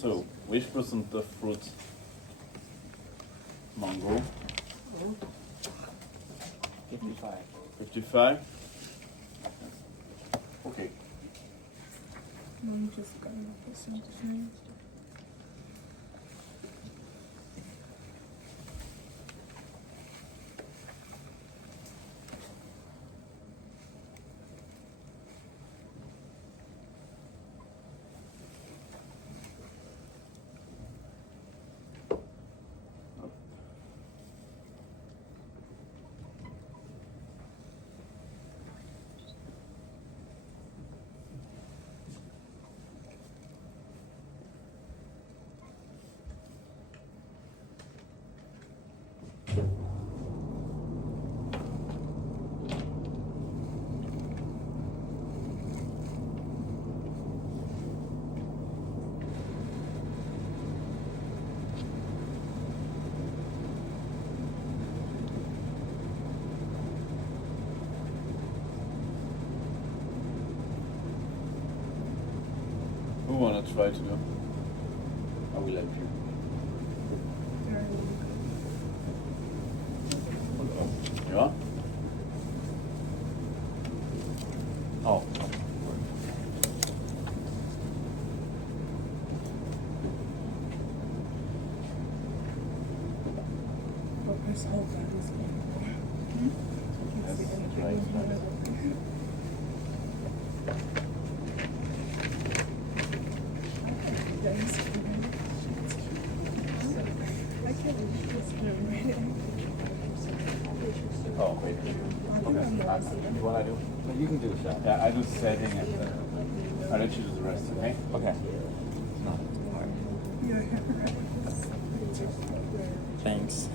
So, which percent of fruit? Mango. 55. 55. Okay. I'm just gonna put something. Who wanna try to go? I will help you. You are? Oh. Focus all that is That's right. Oh, wait. Okay. You wanna do? You can do a shot. Yeah, I do setting and I'll let you do the rest, okay? Okay. Thanks.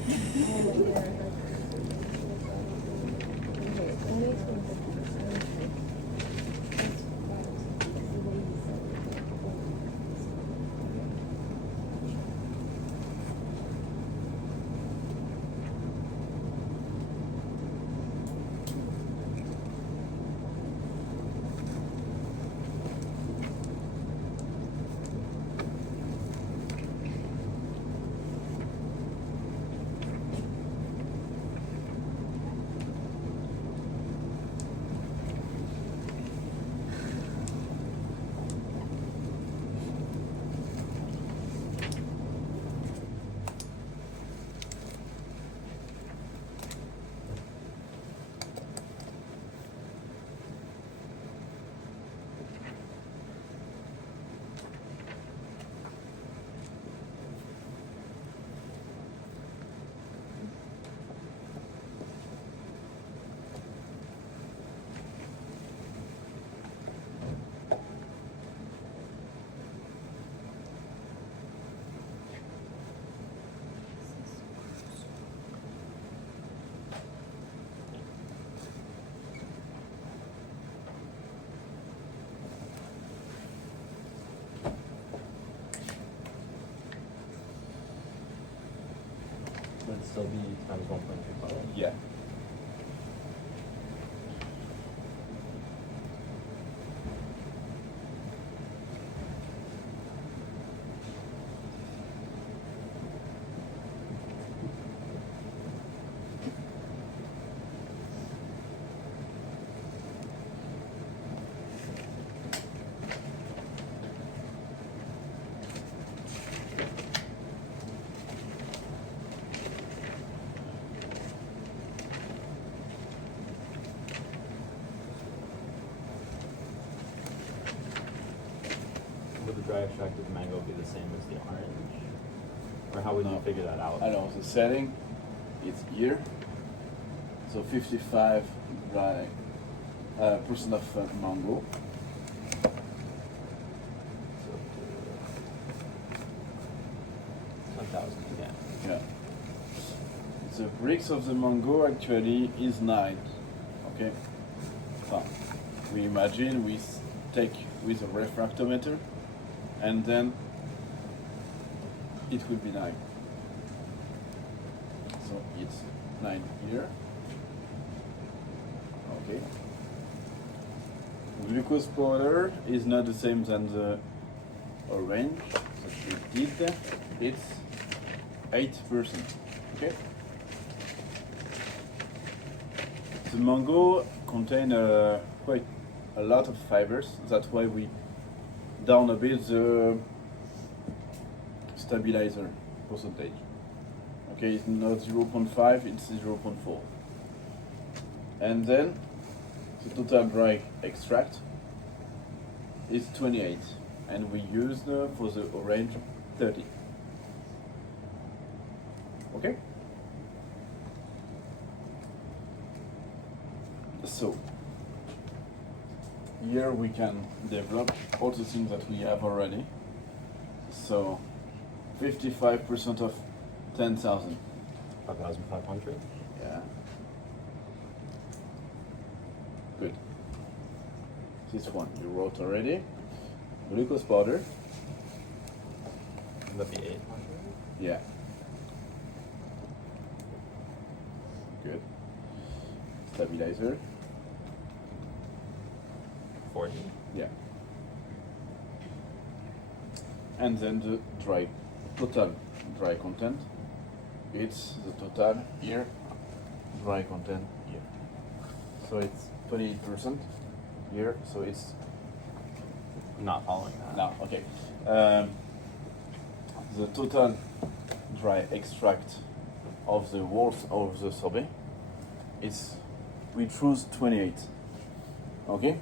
Would it still be times 1.25? Yeah. Would the dry extracted mango be the same as the orange? Or how would you figure that out? I know, the setting is here. So 55 dry percent of mango. So 10,000 again. Yeah. The bricks of the mango actually is 9. Okay? So we imagine we take with a refractometer and then it will be 9. So it's 9 here. Okay. Glucose powder is not the same than the orange that we did, it's 8%. Okay. The mango contain quite a lot of fibers. That's why we down a bit the stabilizer percentage. Okay, it's not 0.5, it's 0.4. And then the total dry extract is 28, and we used for the orange 30. Okay? So, here we can develop all the things that we have already. So, 55% of 10,000. 5,500. Yeah. Good. This one you wrote already. Glucose powder. Would that be 800? Yeah. Good. Stabilizer. 40. Yeah. And then the dry, total dry content. It's the total here, dry content here. So it's 28% here, so it's I'm not following that. now, okay. The total dry extract of the walls of the sorbet, it's, we choose 28. Okay?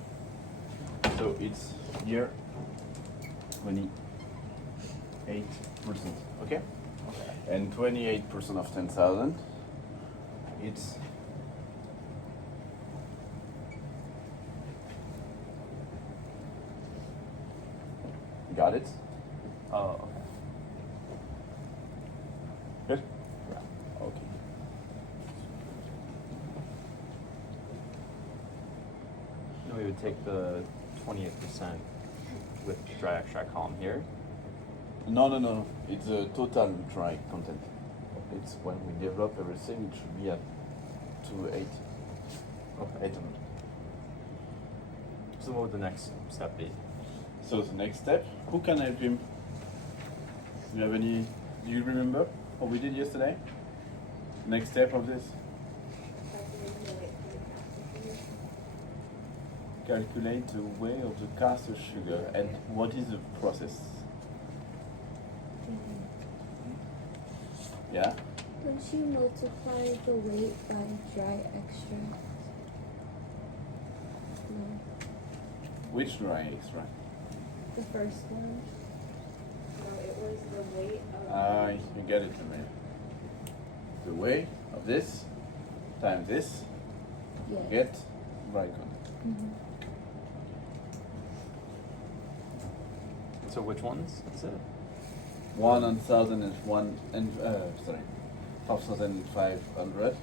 So it's here 28%. Okay? Okay. And 28% of 10,000, it's got it? Oh, okay. Good? Yeah. Okay. Then we would take the 28% with the dry extract column here. No. It's a total dry content. It's when we develop everything, it should be at 800. So what would the next step be? So the next step, who can help him? Do you have any, do you remember what we did yesterday? Next step of this? Calculate the weight of the caster sugar and what is the process? Yeah? Don't you multiply the weight by dry extract? No. Which dry extract? The first one. No, it was the weight of. You get it, man. The weight of this times this, Yeah. get dry content. Mhm. So which ones is it? 1,000 and 5,500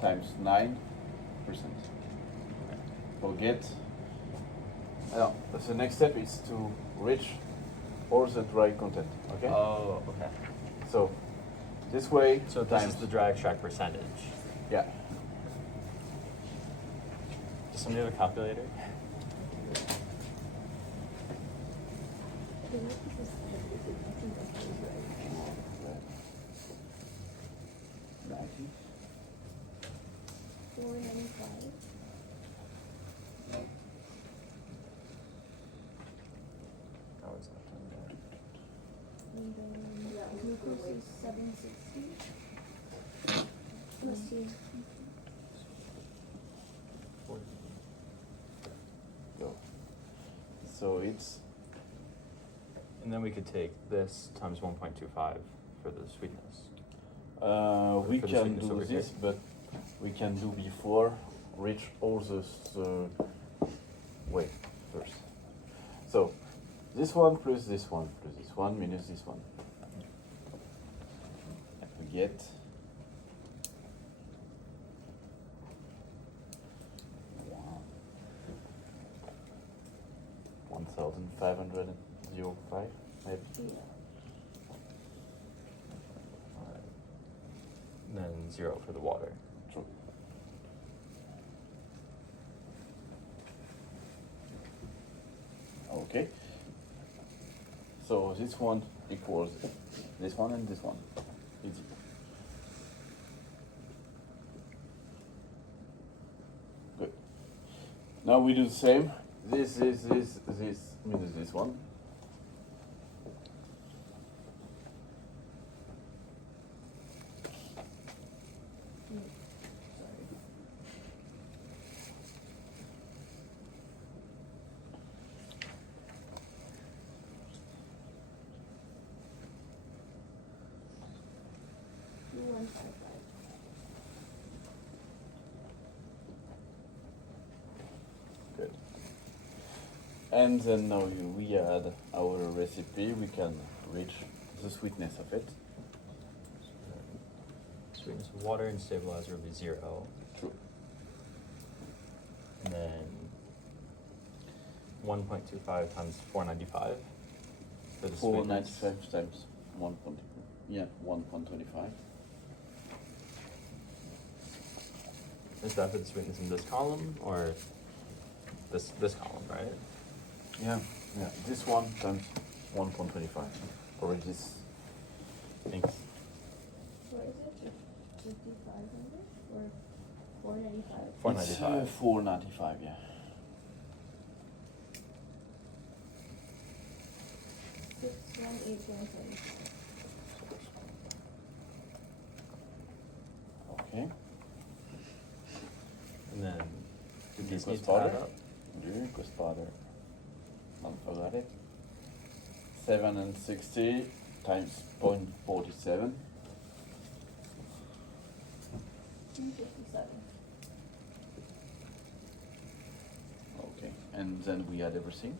times 9%. Forget. Now, the next step is to reach all the dry content. Okay. Oh, okay. So this way. So this times is the dry extract percentage. Yeah. Does somebody have a calculator? I think that's right. 495. How is that done there? And then Yeah, glucose is 760. Let's see. Go. So it's And then we could take this times 1.25 for the sweetness. we For the can sweetness do over this, here. but we can do before reach all this way first. So this one plus this one plus this one minus this one. And we get 1,505 maybe. Yeah. And then 0 for the water. True. Okay. So this one equals this one and this one. Easy. Good. Now we do the same. This minus this one. Good. And then now we add our recipe. We can reach the sweetness of it. Sweetness of water and stabilizer will be 0. True. And then 1.25 times 495 for the sweetness. 495 times 1.25. Is that for the sweetness in this column or this column, right? Yeah. This one times 1.25 for this things. What is it? 5,500 or 495? 495. It's 495, yeah. 618.7. Okay. And then Do these you need to powder? add up. Do powder. Don't forget it. 760 times 0.47. 257. Okay. And then we add everything.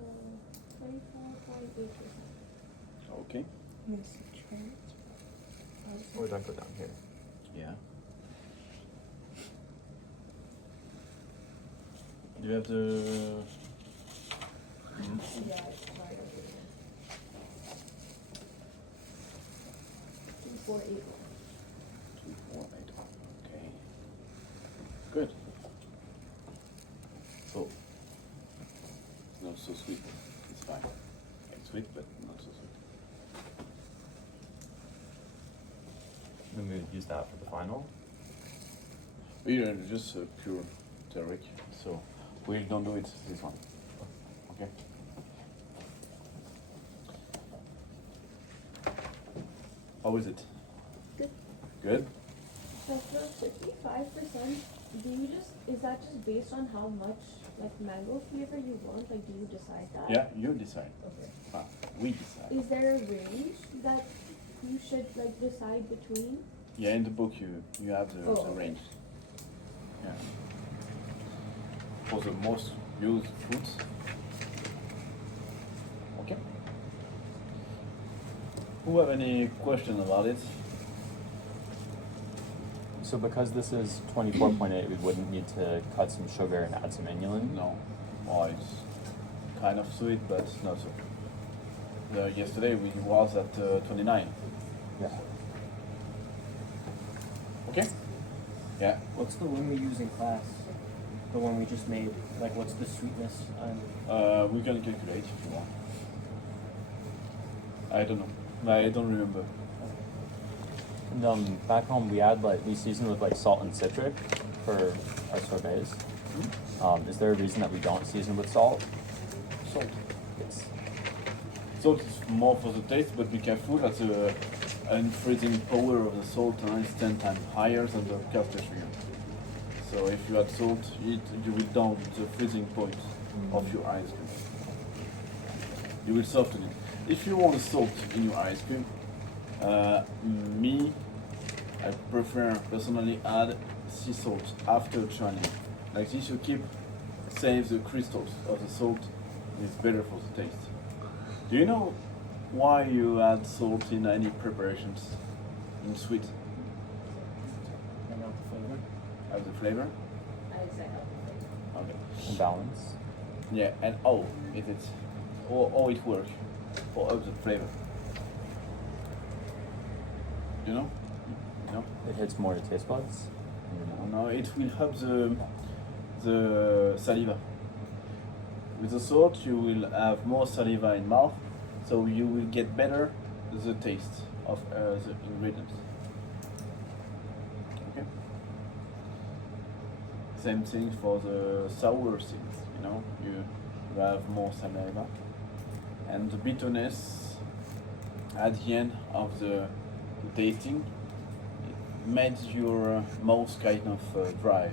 Um, 24.8%. Okay. Let's try it. Or do I go down here? Yeah. Do you have the? Yeah, it's right over here. 2481. 248. Okay. Good. So, not so sweet. It's fine. It's sweet, but not so sweet. Then we would use that for the final. We are just pure terroir, so we don't do it this one. Okay. How is it? Good. Good. So for 55%, is that just based on how much like mango flavor you want? Like, do you decide that? Yeah, you decide. Okay. We decide. Is there a range that you should like decide between? Yeah, in the book you have the Oh. range. Yeah. For the most used fruits. Okay. Who have any question about it? So because this is 24.8, we wouldn't need to cut some sugar and add some inulin? No. Well, it's kind of sweet, but not so. Yesterday we was at 29. Yeah. Okay? Yeah. What's the one we use in class? The one we just made? Like, what's the sweetness on? We can calculate if you want. I don't know. I don't remember. And back home we season with like salt and citric for our sorbets. Is there a reason that we don't season with salt? Salt. Yes. Salt is more for the taste, but be careful that the unfreezing power of the salt is 10 times higher than the caster sugar. So if you add salt, you will down the freezing point of your ice cream. You will soften it. If you want salt in your ice cream, I prefer personally add sea salt after churning. Like this, you save the crystals of the salt. It's better for the taste. Do you know why you add salt in any preparations in sweet? I know the flavor. Have the flavor? I say Okay. And balance. Yeah, and is it how it works for up the flavor. You know? No? It hits more your taste buds. No, it will help the saliva. With the salt, you will have more saliva in mouth, so you will get better the taste of the ingredients. Okay. Same thing for the sour things. You know, you have more saliva, and the bitterness at the end of the tasting made your mouth kind of dry.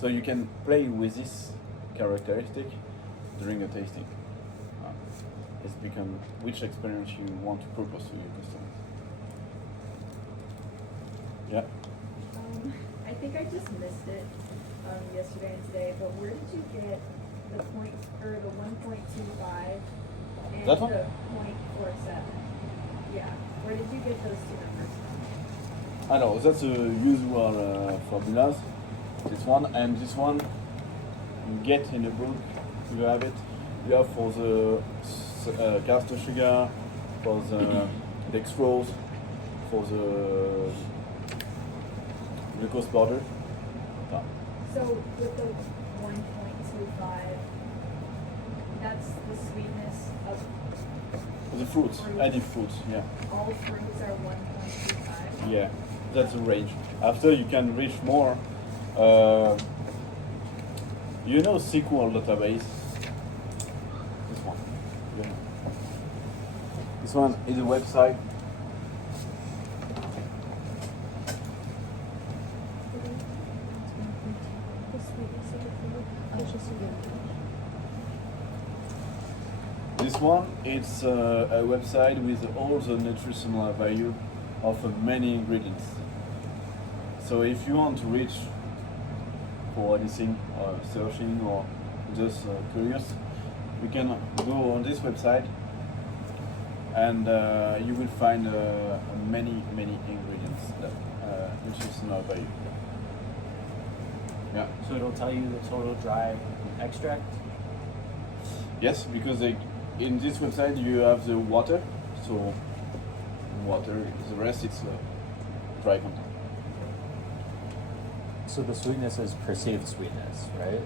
So you can play with this characteristic during the tasting. It's become which experience you want to propose to your customer. Yeah. I think I just missed it yesterday and today, but where did you get the point or the 1.25 and That one? the 0.47? Yeah, where did you get those two numbers from? I know that's the usual formulas. This one and this one you get in the book. You have it. You have for the caster sugar, for the dextrose, for the glucose powder. Yeah. So with the 1.25, that's the sweetness of The fruits, any fruits, yeah. all fruits are 1.25. Yeah, that's the range. After you can reach more. You know SQL database? This one. Yeah. This one is a website. The sweetness of the food. It's just a good. This one it's a website with all the nutritional value of many ingredients. So if you want to reach for anything or searching or just curious, you can go on this website and you will find many ingredients that nutritional value. Yeah. So it'll tell you the total dry extract. Yes, because in this website you have the water, so water. The rest it's dry content. So the sweetness is perceived sweetness, right?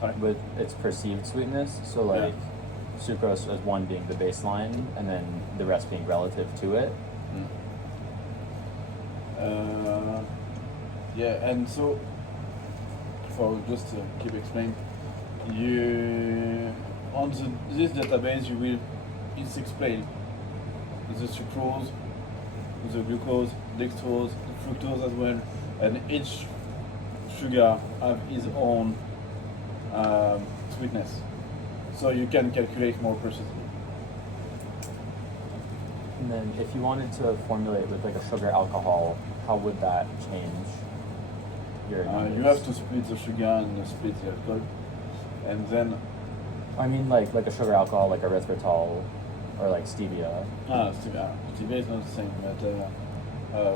Sorry. But it's perceived sweetness. So like sucrose as one being the baseline, and then the rest being relative to it. Yeah, and so for just to keep explaining, you on this database it's explained the sucrose, the glucose, dextrose, the fructose as well, and each sugar have its own sweetness, so you can calculate more precisely. And then if you wanted to formulate with like a sugar alcohol, how would that change your You numbers? have to split the sugar and split the alcohol, and then I mean like a sugar alcohol like erythritol or like stevia. stevia is not the same, but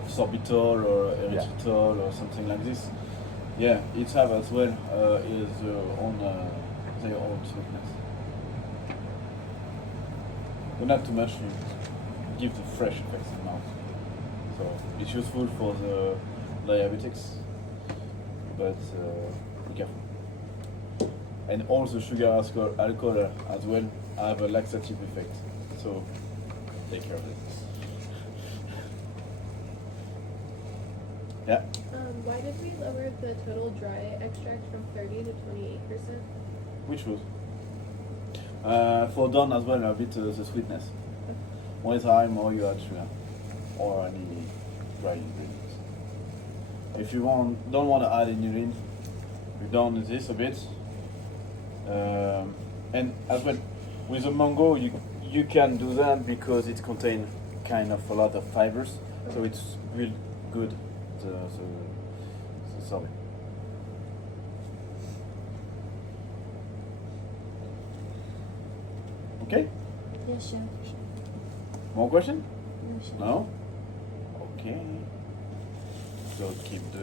sorbitol or erythritol or something like this. Yeah, each have as well is their own sweetness. But not too much. You give the fresh effects in mouth. So it's useful for the diabetics, but be careful. And all the sugar alcohol as well have a laxative effect. So take care of it. Yeah. Why did we lower the total dry extract from 30 to 28%? Which was? For Dawn as well, a bit the sweetness. More high, more you add sugar or any dry ingredients. If you don't want to add any ingredient, we down this a bit. And as well, with the mango, you can do that because it contains kind of a lot of fibers, so it's real good. The sorbet. Okay. Yes, chef. More question? Yes, chef. No? Okay. So keep doing